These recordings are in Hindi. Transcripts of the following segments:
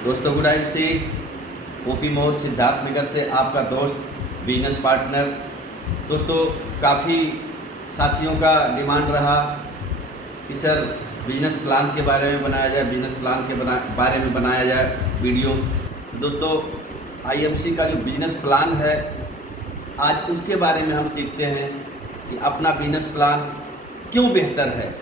दोस्तों गुड टाइम से ओपी मोर सिद्धार्थ नगर से आपका दोस्त बिजनेस पार्टनर। दोस्तों काफ़ी साथियों का डिमांड रहा कि सर बिजनेस प्लान के बारे में बनाया जाए, बिजनेस प्लान के बारे में बनाया जाए वीडियो। तो दोस्तों आईएमसी का जो बिजनेस प्लान है आज उसके बारे में हम सीखते हैं कि अपना बिजनेस प्लान क्यों बेहतर है,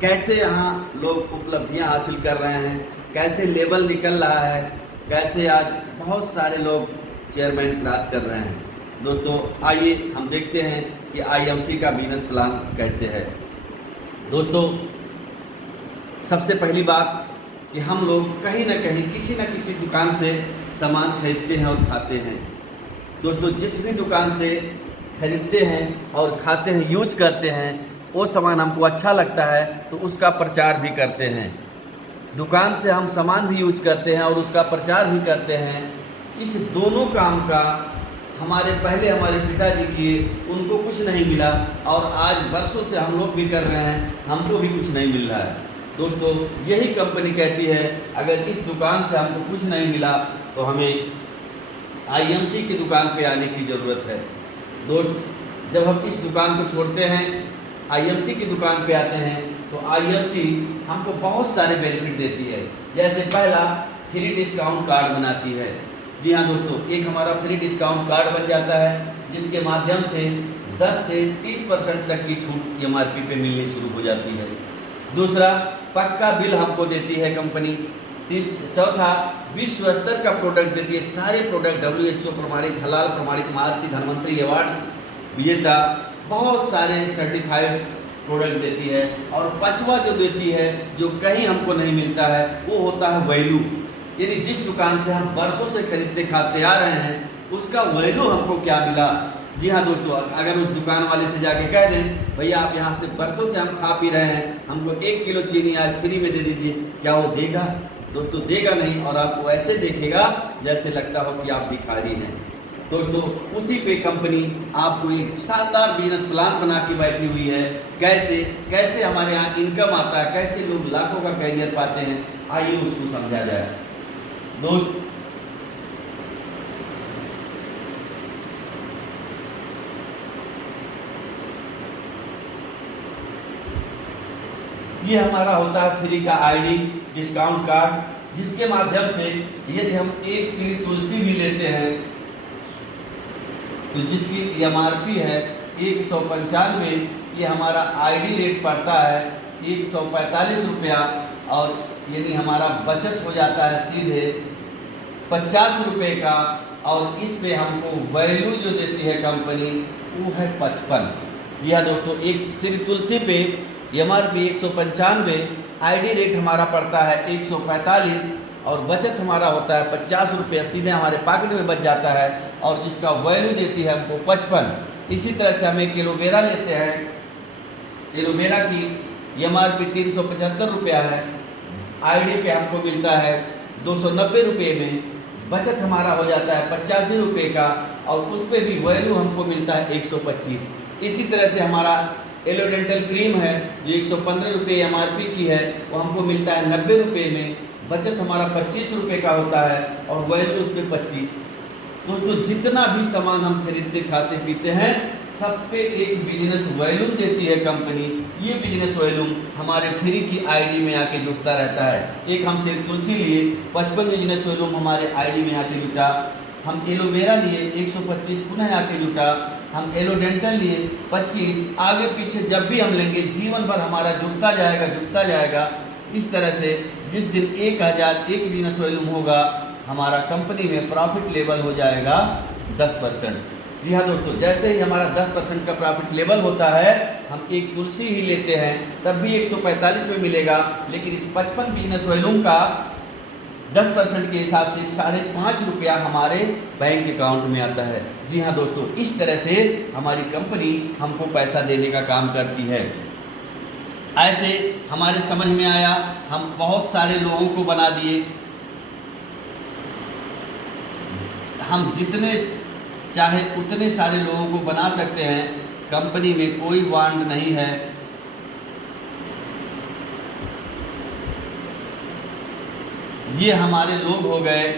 कैसे यहाँ लोग उपलब्धियाँ हासिल कर रहे हैं, कैसे लेवल निकल रहा है, कैसे आज बहुत सारे लोग चेयरमैन क्रॉस कर रहे हैं। दोस्तों आइए हम देखते हैं कि आईएमसी का बिजनेस प्लान कैसे है। दोस्तों सबसे पहली बात कि हम लोग कहीं ना कहीं किसी न किसी दुकान से सामान खरीदते हैं और खाते हैं। दोस्तों जिस भी दुकान से खरीदते हैं और खाते हैं, यूज करते हैं, वो सामान हमको अच्छा लगता है तो उसका प्रचार भी करते हैं। दुकान से हम सामान भी यूज करते हैं और उसका प्रचार भी करते हैं। इस दोनों काम का हमारे पिताजी किए, उनको कुछ नहीं मिला और आज बरसों से हम लोग भी कर रहे हैं, हमको भी कुछ नहीं मिल रहा है। दोस्तों यही कंपनी कहती है अगर इस दुकान से हमको कुछ नहीं मिला तो हमें आईएमसी की दुकान पे आने की ज़रूरत है। दोस्त जब हम इस दुकान को छोड़ते हैं, आईएमसी की दुकान पे आते हैं तो आईएमसी हमको बहुत सारे बेनिफिट देती है। जैसे पहला फ्री डिस्काउंट कार्ड बनाती है। जी हाँ दोस्तों, एक हमारा फ्री डिस्काउंट कार्ड बन जाता है जिसके माध्यम से 10 से 30% तक की छूट एमआरपी पे मिलनी शुरू हो जाती है। दूसरा पक्का बिल हमको देती है कंपनी। चौथा विश्व स्तर का प्रोडक्ट देती है। सारे प्रोडक्ट WHO प्रमाणित, हलाल प्रमाणित, महर्षि धनवंतरी अवार्ड विजेता बहुत सारे सर्टिफाइड प्रोडक्ट देती है। और पांचवा जो देती है जो कहीं हमको नहीं मिलता है वो होता है वैल्यू। यानी जिस दुकान से हम बरसों से खरीदते खाते आ रहे हैं उसका वैल्यू हमको क्या मिला। जी हाँ दोस्तों, अगर उस दुकान वाले से जाके कह दें भैया आप यहाँ से बरसों से हम खा पी रहे हैं, हमको 1 किलो चीनी आज फ्री में दे दीजिए, क्या वो देगा? दोस्तों देगा नहीं और आपको ऐसे देखेगा जैसे लगता हो कि आप भिखारी हैं। दोस्तों उसी पे कंपनी आपको एक शानदार बिजनेस प्लान बना के बैठी हुई है। कैसे कैसे हमारे यहाँ इनकम आता है, कैसे लोग लाखों का कैरियर पाते हैं, आइए उसको समझा जाए। दोस्त ये हमारा होता है फ्री का आईडी डिस्काउंट कार्ड, जिसके माध्यम से यदि हम एक सीड तुलसी भी लेते हैं तो जिसकी एमआरपी है 195, ये हमारा आईडी रेट पड़ता है 145 रुपया और यानी हमारा बचत हो जाता है सीधे 50 रुपये का। और इस पे हमको वैल्यू जो देती है कंपनी वो है 55। जी हाँ दोस्तों, एक श्री तुलसी पे एमआरपी 195, आईडी रेट हमारा पड़ता है 145 और बचत हमारा होता है 50 रुपये, सीधे हमारे पॉकेट में बच जाता है और जिसका वैल्यू देती है हमको 55। इसी तरह से हम एक एलोवेरा लेते हैं, एलोवेरा की एमआरपी 375 रुपया है, आईडी पे हमको मिलता है 290 रुपये में, बचत हमारा हो जाता है 85 रुपये का और उस पर भी वैल्यू हमको मिलता है 125। इसी तरह से हमारा एलोडेंटल क्रीम है जो 115 रुपये एमआरपी की है, वो हमको मिलता है 90 रुपये में, बचत हमारा 25 रुपये का होता है और वैल्यू उस पर 25। दोस्तों जितना भी सामान हम खरीदते खाते पीते हैं सब पे एक बिजनेस वैल्यूम देती है कंपनी। ये बिजनेस वैल्यूम हमारे फ्री की आईडी में आके जुटता रहता है। एक हम सिर्फ तुलसी लिए 55 बिजनेस वैल्यूम हमारे आईडी में आके जुटा, हम एलोवेरा लिए 125 पुनः आके जुटा, हम एलोडेंटल लिए 25, आगे पीछे जब भी हम लेंगे जीवन भर हमारा जुटता जाएगा। इस तरह से जिस दिन 1000 एक बिजनेस वैल्यूम होगा हमारा कंपनी में प्रॉफिट लेवल हो जाएगा 10%। जी हाँ दोस्तों, जैसे ही हमारा 10% का प्रॉफिट लेवल होता है हम एक तुलसी ही लेते हैं तब भी 145 में मिलेगा, लेकिन इस 55 बिजनेस वैल्यूम का 10% के हिसाब से 5.5 रुपया हमारे बैंक अकाउंट में आता है। जी हाँ दोस्तों, इस तरह से हमारी कंपनी हमको पैसा देने का काम करती है। ऐसे हमारे समझ में आया, हम बहुत सारे लोगों को बना दिए। हम जितने चाहे उतने सारे लोगों को बना सकते हैं, कंपनी में कोई वांड नहीं है। ये हमारे लोग हो गए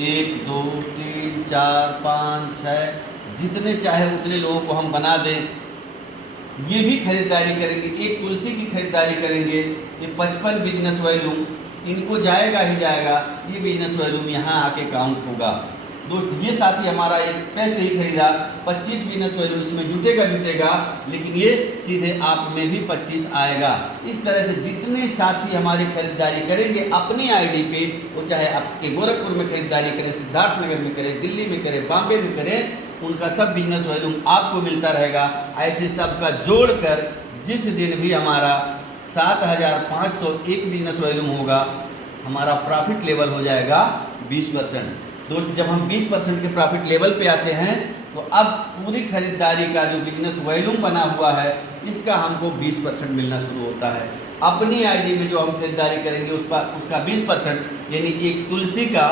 1 2 3 4 5 6, जितने चाहे उतने लोगों को हम बना दें। ये भी खरीदारी करेंगे, एक तुलसी की खरीदारी करेंगे, ये 55 बिजनेस वॉल्यूम इनको जाएगा ही जाएगा, ये बिजनेस वॉल्यूम यहाँ आके काउंट होगा। दोस्त ये साथी हमारा एक पेस्ट ही खरीदा, 25 बिजनेस वॉल्यूम इसमें जुटेगा, लेकिन ये सीधे आप में भी 25 आएगा। इस तरह से जितने साथी हमारी खरीदारी करेंगे अपनी आईडी पे, वो चाहे आपके गोरखपुर में खरीदारी करें, सिद्धार्थनगर में करें, दिल्ली में करें, बॉम्बे में करें, उनका सब बिजनेस वॉल्यूम आपको मिलता रहेगा। ऐसे सबका जोड़कर जिस दिन भी हमारा 7501 बिजनेस वॉल्यूम होगा, हमारा प्रॉफिट लेवल हो जाएगा 20%। दोस्त जब हम 20% के प्रॉफिट लेवल पे आते हैं तो अब पूरी खरीदारी का जो बिजनेस वॉल्यूम बना हुआ है इसका हमको 20% मिलना शुरू होता है। अपनी आईडी में जो हम खरीदारी करेंगे उसका 20%, यानी एक तुलसी का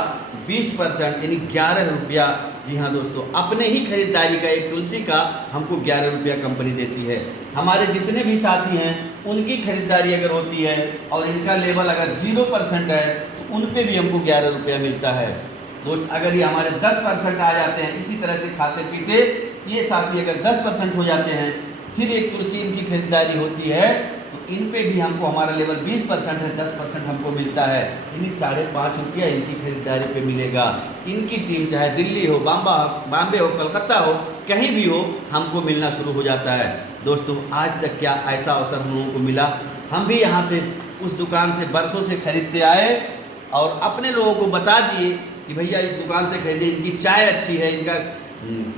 20% यानी 11 रुपया। जी हाँ दोस्तों, अपने ही खरीदारी का एक तुलसी का हमको 11 रुपया कंपनी देती है। हमारे जितने भी साथी हैं उनकी खरीदारी अगर होती है और इनका लेवल अगर 0% है तो उन पे भी हमको 11 रुपया मिलता है। दोस्त अगर ये हमारे 10% आ जाते हैं, इसी तरह से खाते पीते ये साथी अगर 10% हो जाते हैं, फिर एक तुलसी इनकी खरीदारी होती है तो इन पे भी हमको हमारा लेवल 20% है, 10% हमको मिलता है, यानी 5.5 रुपया इनकी खरीदारी पे मिलेगा। इनकी टीम चाहे दिल्ली हो, बॉम्बे हो, कलकत्ता हो, कहीं भी हो, हमको मिलना शुरू हो जाता है। दोस्तों आज तक क्या ऐसा अवसर हम लोगों को मिला? हम भी यहाँ से उस दुकान से बरसों से खरीदते आए और अपने लोगों को बता दिए कि भैया इस दुकान से खरीदे, इनकी चाय अच्छी है, इनका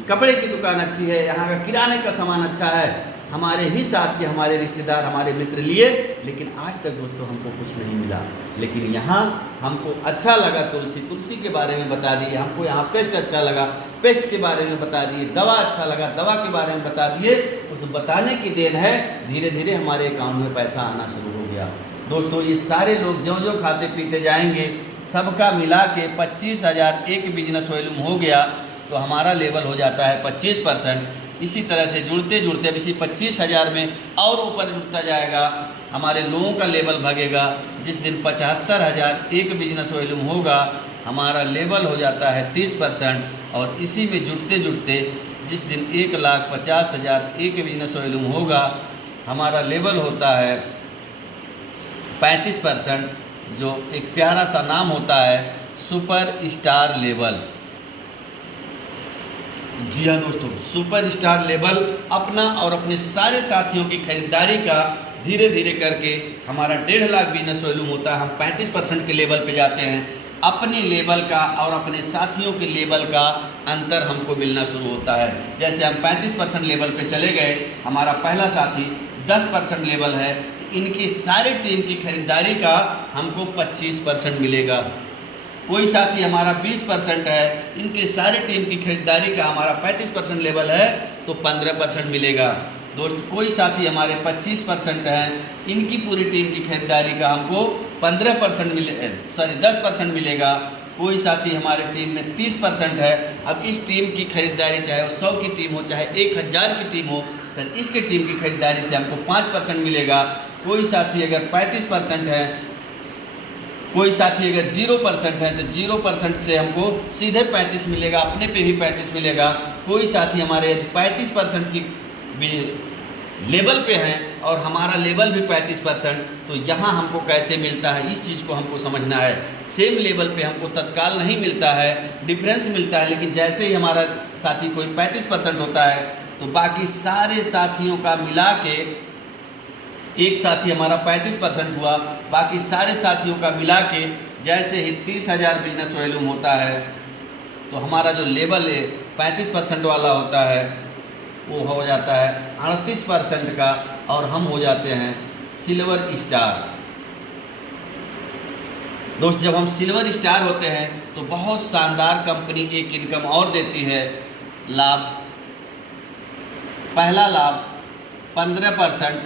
कपड़े की दुकान अच्छी है, यहाँ का किराने का सामान अच्छा है। हमारे ही साथ के हमारे रिश्तेदार, हमारे मित्र लिए, लेकिन आज तक दोस्तों हमको कुछ नहीं मिला। लेकिन यहाँ हमको अच्छा लगा, तुलसी के बारे में बता दिए, हमको यहाँ पेस्ट अच्छा लगा, पेस्ट के बारे में बता दिए, दवा अच्छा लगा, दवा के बारे में बता दिए। उस बताने की देन है धीरे धीरे हमारे अकाउंट में पैसा आना शुरू हो गया। दोस्तों ये सारे लोग जो जो खाते पीते जाएंगे, सबका मिला के 25,000 एक बिजनेस वॉल्यूम हो गया तो हमारा लेवल हो जाता है 25%। इसी तरह से जुड़ते जुड़ते अब इसी 25,000 में और ऊपर जुड़ता जाएगा, हमारे लोगों का लेवल भागेगा। जिस दिन 75,000 एक बिजनेस वॉल्यूम होगा, हमारा लेवल हो जाता है 30%। और इसी में जुड़ते जुड़ते जिस दिन 1,50,000 एक बिजनेस वॉल्यूम होगा, हमारा लेवल होता है 35%, जो एक प्यारा सा नाम होता है सुपर स्टार लेवल। जी हाँ दोस्तों, सुपर स्टार लेवल अपना और अपने सारे साथियों की खरीदारी का धीरे धीरे करके हमारा 1.5 लाख बिजनेस वॉल्यूम होता है। हम 35% के लेवल पे जाते हैं। अपने लेवल का और अपने साथियों के लेवल का अंतर हमको मिलना शुरू होता है। जैसे हम 35% लेवल पे चले गए, हमारा पहला साथी 10% लेवल है, इनकी सारी टीम की खरीदारी का हमको 25% मिलेगा। कोई साथी हमारा 20% है, इनके सारे टीम की खरीदारी का हमारा 35% लेवल है तो 15% मिलेगा। दोस्त कोई साथी हमारे 25% हैं, इनकी पूरी टीम की खरीदारी का हमको 10% मिलेगा। कोई साथी हमारे टीम में 30% है। अब इस टीम की खरीदारी चाहे वो 100 की टीम हो, चाहे 1000 की टीम हो, सर इसके टीम की खरीदारी से हमको 5% मिलेगा। कोई साथी अगर 35% है, कोई साथी अगर 0% है तो 0% से हमको सीधे 35 मिलेगा, अपने पे भी 35 मिलेगा। कोई साथी हमारे 35% की लेवल पे हैं और हमारा लेवल भी 35%, तो यहाँ हमको कैसे मिलता है इस चीज़ को हमको समझना है। सेम लेवल पे हमको तत्काल नहीं मिलता है, डिफरेंस मिलता है। लेकिन जैसे ही हमारा साथी कोई 35% होता है तो बाकी सारे साथियों का मिला के, एक साथी हमारा 35% हुआ, बाकी सारे साथियों का मिला के जैसे ही 30,000 बिजनेस वॉल्यूम होता है तो हमारा जो लेवल है 35% वाला होता है वो हो जाता है 38% का, और हम हो जाते हैं सिल्वर स्टार। दोस्त जब हम सिल्वर स्टार होते हैं तो बहुत शानदार कंपनी एक इनकम और देती है, लाभ। पहला लाभ 15%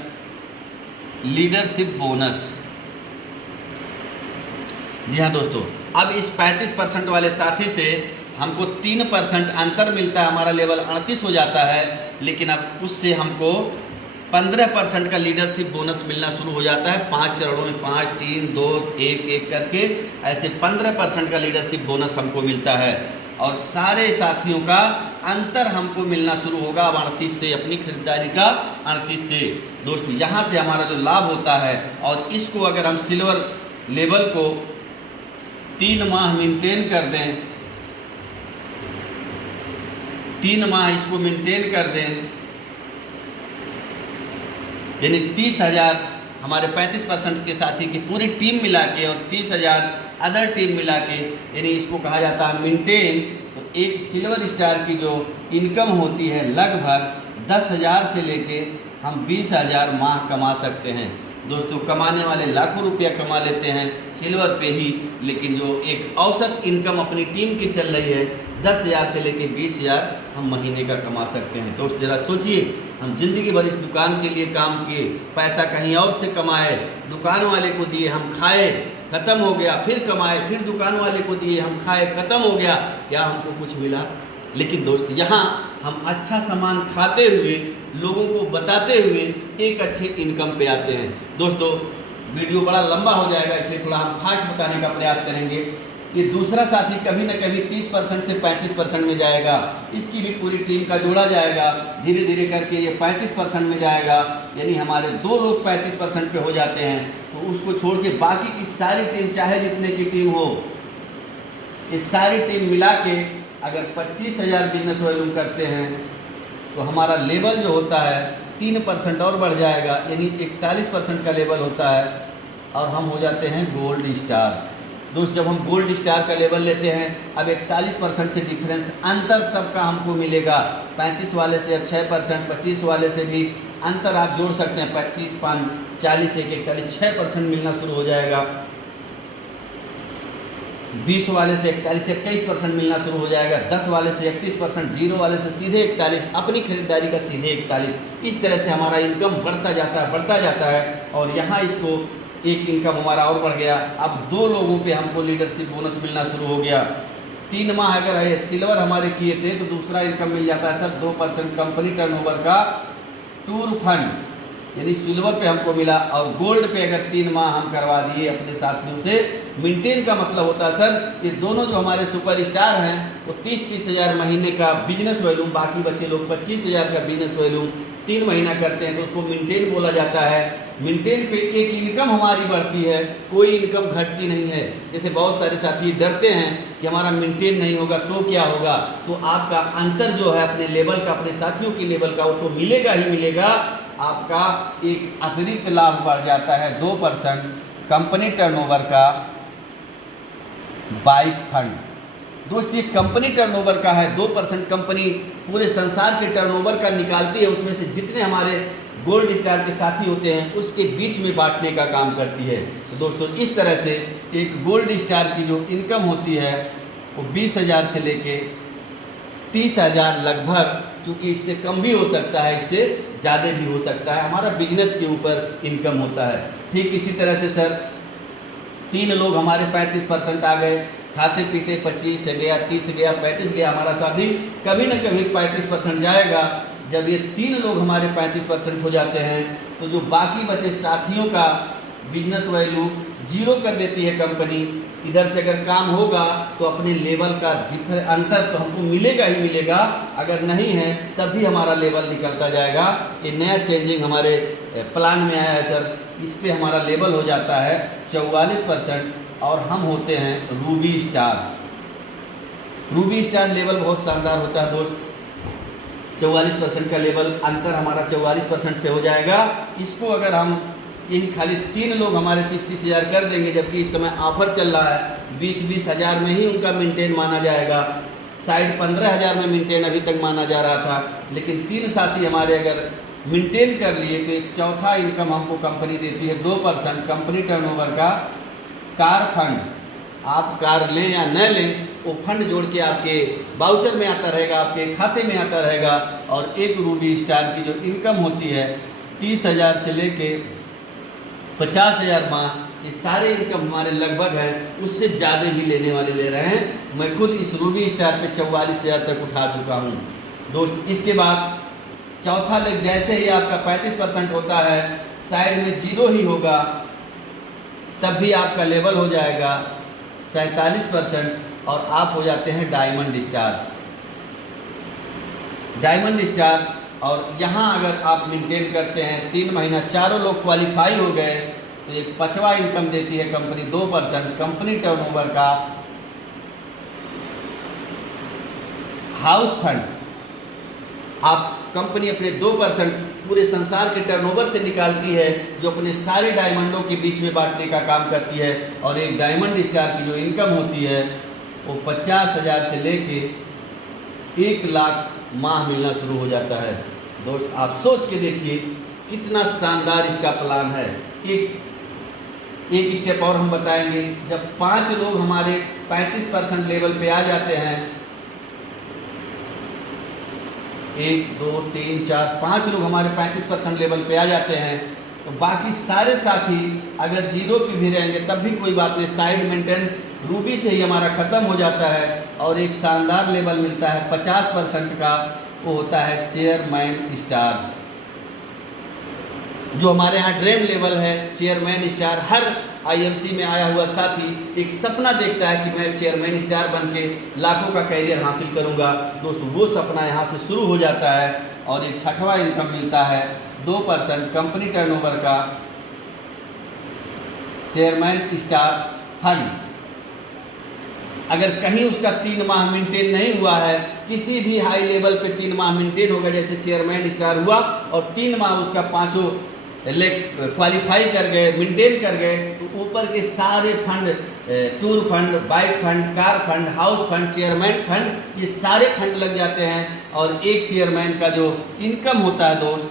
लीडरशिप बोनस। जी हाँ दोस्तों, अब इस 35% वाले साथी से हमको 3% अंतर मिलता है, हमारा लेवल 38 हो जाता है। लेकिन अब उससे हमको 15% का लीडरशिप बोनस मिलना शुरू हो जाता है। 5 चरणों में 5, 3, 2, 1 करके ऐसे 15% का लीडरशिप बोनस हमको मिलता है। और सारे साथियों का अंतर हमको मिलना शुरू होगा अब 38 से, अपनी खरीदारी का 38 से। दोस्त यहाँ से हमारा जो लाभ होता है, और इसको अगर हम सिल्वर लेवल को 3 माह मेंटेन कर दें, 3 माह इसको मेंटेन कर दें, यानी 30,000 हमारे 35% के साथी की पूरी टीम मिला के और 30,000 अदर टीम मिला के, यानी इसको कहा जाता है मेंटेन। तो एक सिल्वर स्टार की जो इनकम होती है लगभग 10,000 से लेके हम 20,000 माह कमा सकते हैं। दोस्तों कमाने वाले लाखों रुपया कमा लेते हैं सिल्वर पे ही, लेकिन जो एक औसत इनकम अपनी टीम की चल रही है 10,000 से लेके 20,000 हम महीने का कमा सकते हैं। दोस्त जरा सोचिए, हम जिंदगी भर इस दुकान के लिए काम किए, पैसा कहीं और से कमाए, दुकान वाले को दिए, हम खाए, खत्म हो गया, फिर कमाए, फिर दुकान वाले को दिए, हम खाए, खत्म हो गया, क्या हमको कुछ मिला? लेकिन दोस्त यहाँ हम अच्छा सामान खाते हुए, लोगों को बताते हुए एक अच्छे इनकम पे आते हैं। दोस्तों वीडियो बड़ा लंबा हो जाएगा, इसलिए थोड़ा हम फास्ट बताने का प्रयास करेंगे। ये दूसरा साथी कभी न कभी 30% से 35% में जाएगा, इसकी भी पूरी टीम का जोड़ा जाएगा, धीरे धीरे करके ये 35% में जाएगा, यानी हमारे 2 लोग 35% पे हो जाते हैं। तो उसको छोड़ के बाकी की सारी टीम, चाहे जितने की टीम हो, ये सारी टीम मिला के अगर 25,000 बिजनेस वॉल्यूम करते हैं तो हमारा लेवल जो होता है 3% और बढ़ जाएगा, यानी 41% का लेवल होता है, और हम हो जाते हैं गोल्ड स्टार। दोस्त जब हम गोल्ड स्टार का लेवल लेते हैं, अब 41% से डिफरेंस अंतर सबका हमको मिलेगा। 35 वाले से अब 6%, 25 वाले से भी अंतर आप जोड़ सकते हैं, 25, 5, 40, 1, 41, 6% मिलना शुरू हो जाएगा। 20 वाले से 41, 21% मिलना शुरू हो जाएगा। 10 वाले से 31%, 0 वाले से सीधे 41, अपनी खरीदारी का सीधे 41। इस तरह से हमारा इनकम बढ़ता जाता है। और यहाँ इसको एक इनकम हमारा और बढ़ गया, अब 2 लोगों पे हमको लीडरशिप बोनस मिलना शुरू हो गया। 3 माह अगर है सिल्वर हमारे किए थे तो दूसरा इनकम मिल जाता है सर 2% कंपनी टर्नओवर का टूर फंड, यानी सिल्वर पे हमको मिला। और गोल्ड पे अगर 3 माह हम करवा दिए अपने साथियों से, मेंटेन का मतलब होता है सर ये दोनों जो हमारे सुपरस्टार हैं वो 30-30 हज़ार महीने का बिजनेस वॉल्यूम, बाकी बच्चे लोग 25,000 का बिजनेस वॉल्यूम 3 महीना करते हैं, तो उसको मेंटेन बोला जाता है। मेंटेन पे एक इनकम हमारी बढ़ती है, कोई इनकम घटती नहीं है। जैसे बहुत सारे साथी डरते हैं कि हमारा मेंटेन नहीं होगा तो क्या होगा, तो आपका अंतर जो है अपने लेवल का, अपने साथियों के लेवल का, वो तो मिलेगा ही मिलेगा। आपका एक अतिरिक्त लाभ बढ़ जाता है 2% कंपनी टर्नओवर का बाइक फंड। दोस्त ये कंपनी टर्नओवर का है, 2% कंपनी पूरे संसार के टर्नओवर का निकालती है, उसमें से जितने हमारे गोल्ड स्टार के साथी होते हैं उसके बीच में बांटने का काम करती है। तो दोस्तों इस तरह से एक गोल्ड स्टार की जो इनकम होती है वो 20,000 से लेके 30,000 लगभग, चूँकि इससे कम भी हो सकता है, इससे ज़्यादा भी हो सकता है, हमारा बिजनेस के ऊपर इनकम होता है। ठीक इसी तरह से सर 3 लोग हमारे 35% आ गए, खाते पीते 25 गया, 30 गया, 35 गया, हमारा साथी कभी न कभी 35% जाएगा। जब ये 3 लोग हमारे 35% हो जाते हैं तो जो बाकी बचे साथियों का बिजनेस वैल्यू 0 कर देती है कंपनी। इधर से अगर काम होगा तो अपने लेवल का अंतर तो हमको मिलेगा ही मिलेगा, अगर नहीं है तब भी हमारा लेवल निकलता जाएगा। ये नया चेंजिंग हमारे प्लान में आया है सर, इस पे हमारा लेवल हो जाता है 44% और हम होते हैं Ruby star. Ruby star level बहुत शानदार होता है दोस्त, 44% का लेवल अंतर हमारा 44% से हो जाएगा। इसको अगर हम यही खाली 3 लोग हमारे 30-30 हज़ार कर देंगे, जबकि इस समय ऑफर चल रहा है 20-20 हज़ार में ही उनका मेंटेन माना जाएगा, साइड 15,000 में मेंटेन अभी तक माना जा रहा था। लेकिन 3 साथी हमारे अगर मेंटेन कर लिए तो एक चौथा इनकम हमको कंपनी देती है 2% कंपनी टर्नओवर का कार फंड। आप कार लें या न लें, वो फंड जोड़ के आपके बाउचर में आता रहेगा, आपके खाते में आता रहेगा। और एक रूबी स्टार की जो इनकम होती है 30,000 से लेके 50,000 माह, ये सारे इनकम हमारे लगभग हैं, उससे ज़्यादा भी लेने वाले ले रहे हैं। मैं खुद इस रूबी स्टार पे 44,000 तक उठा चुका हूँ दोस्त। इसके बाद चौथा लेग जैसे ही आपका 35% होता है, साइड में 0 ही होगा, तब भी आपका लेवल हो जाएगा 47% और आप हो जाते हैं डायमंड स्टार। Diamond star. और यहाँ अगर आप मेंटेन करते हैं 3 महीना, चारों लोग क्वालिफाई हो गए, तो एक 5वां इनकम देती है कंपनी 2% कंपनी टर्नओवर का। हाउस फंड आप कंपनी अपने 2% पूरे संसार के टर्नओवर से निकालती है, जो अपने सारे डायमंडों के बीच में बांटने का काम करती है। और एक डायमंड स्टार की जो इनकम होती है वो 50,000 से लेके 1 लाख माह मिलना शुरू हो जाता है। दोस्त आप सोच के देखिए कितना शानदार इसका प्लान है। एक स्टेप और हम बताएंगे। जब 5 लोग हमारे 35% लेवल पे आ जाते हैं, 1 2 3 4 5 लोग हमारे 35% लेवल पे आ जाते हैं, तो बाकी सारे साथी अगर 0 पे भी रहेंगे तब भी कोई बात नहीं, साइड मेंटेन रूबी से ही हमारा ख़त्म हो जाता है। और एक शानदार लेवल मिलता है 50% का, वो होता है चेयरमैन स्टार, जो हमारे यहाँ ड्रीम लेवल है। चेयरमैन स्टार हर आईएमसी में आया हुआ साथी एक सपना देखता है कि मैं चेयरमैन स्टार बन के लाखों का कैरियर हासिल करूंगा। दोस्तों वो सपना यहाँ से शुरू हो जाता है। और एक 6वां इनकम मिलता है 2% कंपनी टर्नओवर का चेयरमैन स्टार फंड। अगर कहीं उसका 3 माह मेंटेन नहीं हुआ है, किसी भी हाई लेवल पे 3 माह मेंटेन होगा, जैसे चेयरमैन स्टार हुआ और 3 माह उसका 5 क्वालिफाई कर गए, मेंटेन कर गए, तो ऊपर के सारे fund, tour fund, bike fund, car fund, house fund, chairman fund, ये सारे फंड लग जाते हैं। और एक चेयरमैन का जो इनकम होता है दोस्त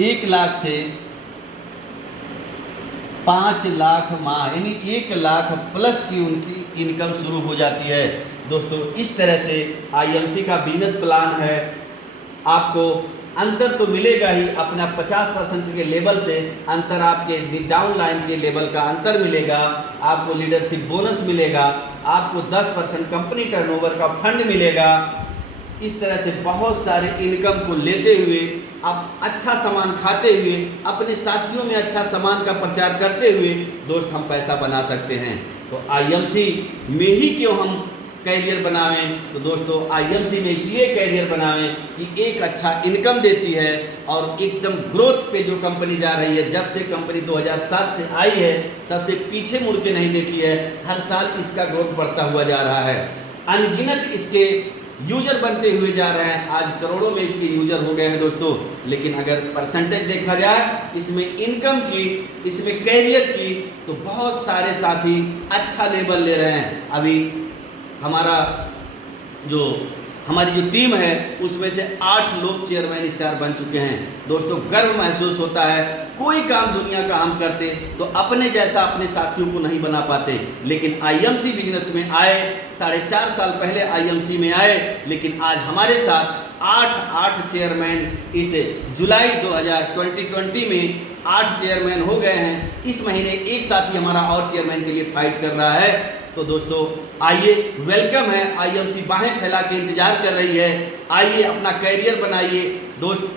1 लाख से 5 लाख माह, यानी 1 लाख प्लस की उनकी इनकम शुरू हो जाती है। दोस्तों इस तरह से आईएमसी का बिजनेस प्लान है। आपको अंतर तो मिलेगा ही, अपना 50% के लेवल से अंतर, आपके डाउन लाइन के लेवल का अंतर मिलेगा, आपको लीडरशिप बोनस मिलेगा, आपको 10% कंपनी टर्नओवर का फंड मिलेगा। इस तरह से बहुत सारे इनकम को लेते हुए, आप अच्छा सामान खाते हुए, अपने साथियों में अच्छा सामान का प्रचार करते हुए दोस्त हम पैसा बना सकते हैं। तो आईएमसी में ही क्यों हम कैरियर बनावें? तो दोस्तों आईएमसी में इसलिए कैरियर बनावें कि एक अच्छा इनकम देती है और एकदम ग्रोथ पे जो कंपनी जा रही है। जब से कंपनी 2007 से आई है तब से पीछे मुड़ के नहीं देखी है, हर साल इसका ग्रोथ बढ़ता हुआ जा रहा है। अनगिनत इसके यूजर बनते हुए जा रहे हैं, आज करोड़ों में इसके यूजर हो गए हैं दोस्तों। लेकिन अगर परसेंटेज देखा जाए इसमें इनकम की, इसमें कैरियर की, तो बहुत सारे साथी अच्छा लेवल ले रहे हैं। अभी हमारी जो टीम है उसमें से 8 लोग चेयरमैन स्टार बन चुके हैं। दोस्तों गर्व महसूस होता है। कोई काम दुनिया का हम करते तो अपने जैसा अपने साथियों को नहीं बना पाते, लेकिन आईएमसी बिजनेस में आए, 4.5 साल पहले आईएमसी में आए, लेकिन आज हमारे साथ 8 चेयरमैन, इस जुलाई 2020 में 8 चेयरमैन हो गए हैं। इस महीने एक साथी हमारा और चेयरमैन के लिए फाइट कर रहा है। तो दोस्तों आइए, वेलकम है, आईएमसी बाहें फैला के इंतजार कर रही है। आइए अपना कैरियर बनाइए। दोस्त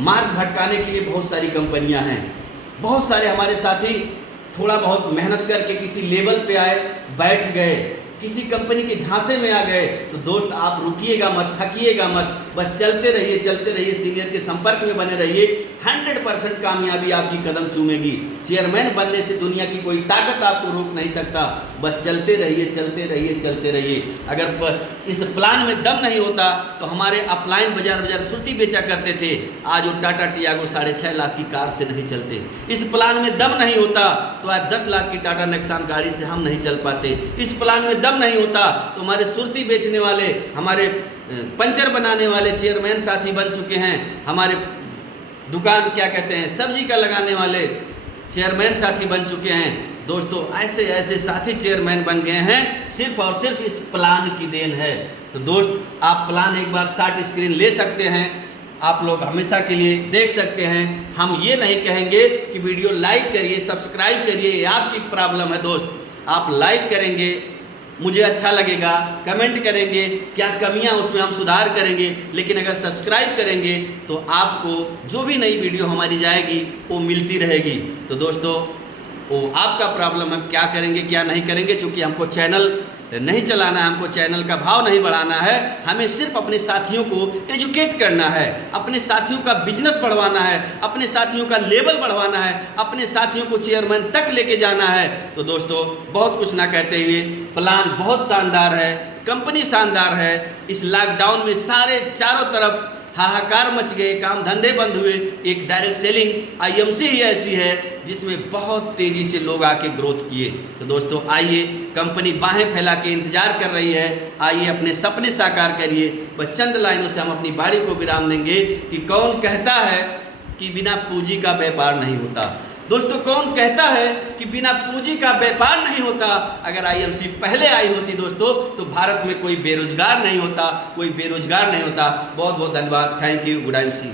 मार्ग भटकाने के लिए बहुत सारी कंपनियां हैं, बहुत सारे हमारे साथी थोड़ा बहुत मेहनत करके किसी लेवल पे आए, बैठ गए, किसी कंपनी के झांसे में आ गए। तो दोस्त आप रुकिएगा मत, थकिएगा मत, बस चलते रहिए, सीनियर के संपर्क में बने रहिए। 100% कामयाबी आपकी कदम चूमेगी। चेयरमैन बनने से दुनिया की कोई ताकत आपको रोक नहीं सकता। बस चलते रहिए। अगर इस प्लान में दम नहीं होता तो हमारे अपलाइन बाजार सुरती बेचा करते थे, आज वो टाटा टियागो 6.5 लाख की कार से नहीं चलते। इस प्लान में दम नहीं होता तो आज 10 लाख की टाटा नेक्सॉन गाड़ी से हम नहीं चल पाते। इस प्लान में दम नहीं होता तो हमारे सुरती बेचने वाले, हमारे पंचर बनाने वाले चेयरमैन साथी बन चुके हैं। हमारे दुकान सब्जी का लगाने वाले चेयरमैन साथी बन चुके हैं। दोस्तों ऐसे साथी चेयरमैन बन गए हैं, सिर्फ और सिर्फ इस प्लान की देन है। तो दोस्त आप प्लान एक बार शॉर्ट स्क्रीन ले सकते हैं, आप लोग हमेशा के लिए देख सकते हैं। हम ये नहीं कहेंगे कि वीडियो लाइक करिए, सब्सक्राइब करिए, ये आपकी प्रॉब्लम है। दोस्त आप लाइक करेंगे, मुझे अच्छा लगेगा, कमेंट करेंगे, क्या कमियां उसमें हम सुधार करेंगे। लेकिन अगर सब्सक्राइब करेंगे तो आपको जो भी नई वीडियो हमारी जाएगी वो मिलती रहेगी। तो दोस्तों वो आपका प्रॉब्लम, हम क्या करेंगे क्या नहीं करेंगे, क्योंकि हमको चैनल नहीं चलाना है, हमको चैनल का भाव नहीं बढ़ाना है, हमें सिर्फ अपने साथियों को एजुकेट करना है, अपने साथियों का बिजनेस बढ़वाना है, अपने साथियों का लेवल बढ़वाना है, अपने साथियों को चेयरमैन तक लेके जाना है। तो दोस्तों बहुत कुछ ना कहते हुए, प्लान बहुत शानदार है, कंपनी शानदार है। इस लॉकडाउन में सारे चारों तरफ हाहाकार मच गए, काम धंधे बंद हुए। एक डायरेक्ट सेलिंग आईएमसी ही ऐसी है जिसमें बहुत तेजी से लोग आके ग्रोथ किए। तो दोस्तों आइए, कंपनी बाहें फैला के इंतजार कर रही है, आइए अपने सपने साकार करिए। बस चंद लाइनों से हम अपनी बाड़ी को विराम देंगे कि कौन कहता है कि बिना पूंजी का व्यापार नहीं होता। दोस्तों कौन कहता है कि बिना पूंजी का व्यापार नहीं होता। अगर आईएमसी पहले आई होती दोस्तों तो भारत में कोई बेरोजगार नहीं होता, कोई बेरोजगार नहीं होता। बहुत बहुत धन्यवाद। Thank you. Good I C.